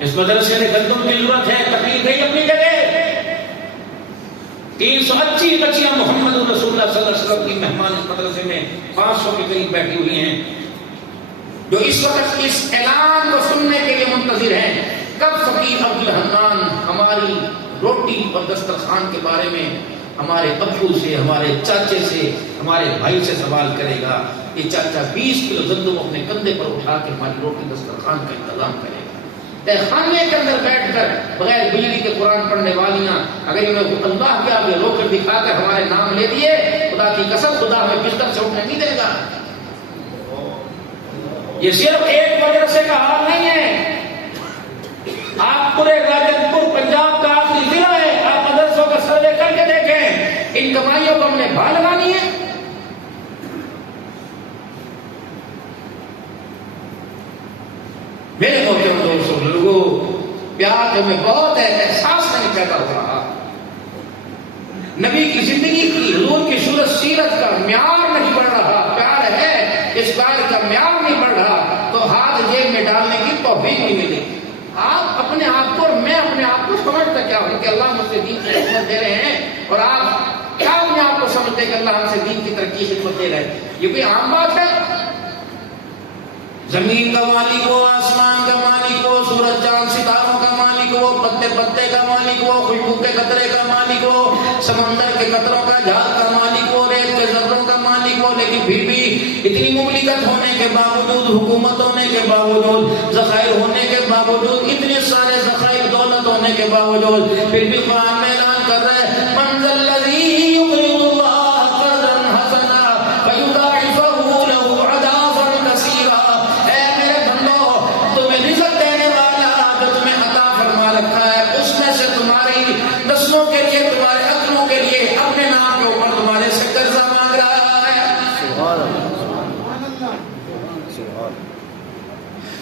اس مدرسے میں گندم کی ضرورت ہے، تکلیف ہے اپنی جگہ۔ 325 بچیاں محمد رسول اللہ صلی اللہ علیہ وسلم کی مہمان اس مدرسے میں 500 کے قریب بیٹھی ہوئی ہیں، جو اس وقت اس اعلان کو سننے کے لیے منتظر ہیں کب فقیر عبد الحنان ہماری روٹی اور دسترخوان کے بارے میں ہمارے ابو سے، ہمارے چاچے سے، ہمارے بھائی سے سوال کرے گا۔ یہ چاچا 20 کلو گندم اپنے کندھے پر اٹھا کے ہماری روٹی دسترخوان کا انتظام کرے گا۔ خانے کے اندر بیٹھ کر بغیر بجلی کے قرآن پڑھنے والیاں اگر انہیں اللہ کے آگے رو کر دکھا کر ہمارے نام لے دیے، خدا کی قسم خدا ہمیں بستر سے اٹھنے نہیں دے گا۔ یہ صرف ایک مدرسے کا حال نہیں ہے، آپ پورے راجن پور پنجاب کا آخری ضلع ہے، آپ مدرسوں کا سروے کر کے دیکھیں، ان کمائیوں کو ہم نے بھا لگانی ہے۔ میرے محترم دوستوں لوگوں، پیار ہمیں بہت ہے، احساس نہیں پیدا ہو رہا، نبی کی زندگی کی، حضور کی صورت سیرت کا معیار نہیں بڑھ رہا، پیار ہے اس پیار کا معیار نہیں بڑھ رہا تو ہاتھ جیب میں ڈالنے کی توفیق نہیں ملے۔ آپ اپنے آپ کو اور میں اپنے آپ کو سمجھتا کیا ہوں کہ اللہ مجھ سے دین کی خدمت دے رہے ہیں، اور آپ کیا اپنے آپ کو سمجھتے کہ اللہ ہم سے دین کی ترقی خدمت دے رہے ہیں؟ یہ کوئی عام بات ہے؟ زمین کا مالک وہ، آسمان کا مالک وہ، سورج چاند ستاروں کا مالک وہ، پتے پتے کا مالک وہ، خوشبو کے قطرے کا مالک وہ، سمندر کے قطروں کا جھاگ کا مالک وہ، ریت کے ذروں کا مالک وہ، لیکن پھر بھی اتنی مملکت ہونے کے باوجود، حکومت ہونے کے باوجود، ذخائر ہونے کے باوجود، اتنے سارے ذخائر دولت ہونے کے باوجود، پھر بھی قرآن میں اعلان کر رہے ہیں من ذا الذی یقرض اللہ قرضا حسنا فیضاعفہ لہ اضعافا کثیرا۔ اے میرے بندو، تمہیں رزق دینے والا جو تمہیں عطا فرما رکھا ہے، اس میں سے تمہاری نسلوں کے لیے، تمہارے عقلوں کے لیے، اپنے نام کے اوپر تمہارے سے قرضہ مانگ رہا ہے۔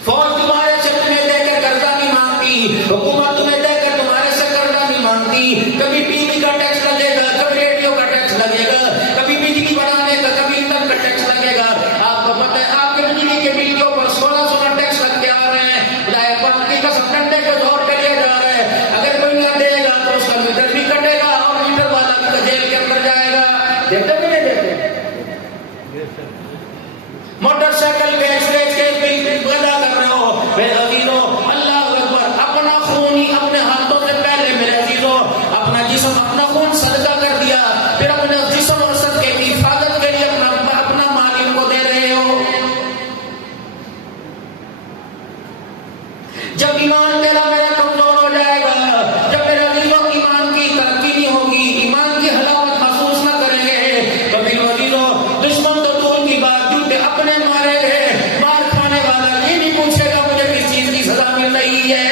فوج تمہارے سے تمہیں دے کر قرضہ نہیں مانگتی، حکومت تمہیں دے کر تمہارے سے قرضہ نہیں مانگتی، کبھی بجلی کا ٹیکس لگے گا، کبھی ریڈیو کا ٹیکس لگے گا، کبھی بجلی بڑھانے کا، کبھی ایندھن کا ٹیکس لگے گا۔ آپ کو پتہ ہے آپ کے بجلی کے بل کے اوپر 1600 ٹیکس لگ کے آ رہے ہیں، خدائے پاک کی قسم ڈنڈے کے زور پہ لیے جا رہے ہیں، اگر کوئی نہ دے گا تو اس کا میٹر بھی کٹے گا اور میٹر والا بھی جیل کے اندر جائے گا۔ دیتے کہ نہیں دیتے؟ موٹر سائیکل کے ایکسیز کے بل ادا کر رہے ہو میرے عزیزوں، اللہ اکبر، اپنا خون ہی اپنے ہاتھوں سے پہلے میرے عزیزوں اپنا جسم، اپنا خون صدقہ کر دیا، پھر اپنے جسم اور صدقے کی حفاظت کے لیے اپنا مال ان کو دے رہے ہو۔ جب ایمان تیرا میرا کمزور ہو جائے گا، جب میرے عزیزوں ایمان کی ترقی نہیں ہوگی، ایمان کی حلاوت محسوس نہ کریں گے، تو میرے عزیزوں دشمن تو دور کی بات، جوتے اپنے مارے گئے، مار کھانے والا یہ نہیں پوچھے گا مجھے کس چیز کی سزا مل رہی ہے۔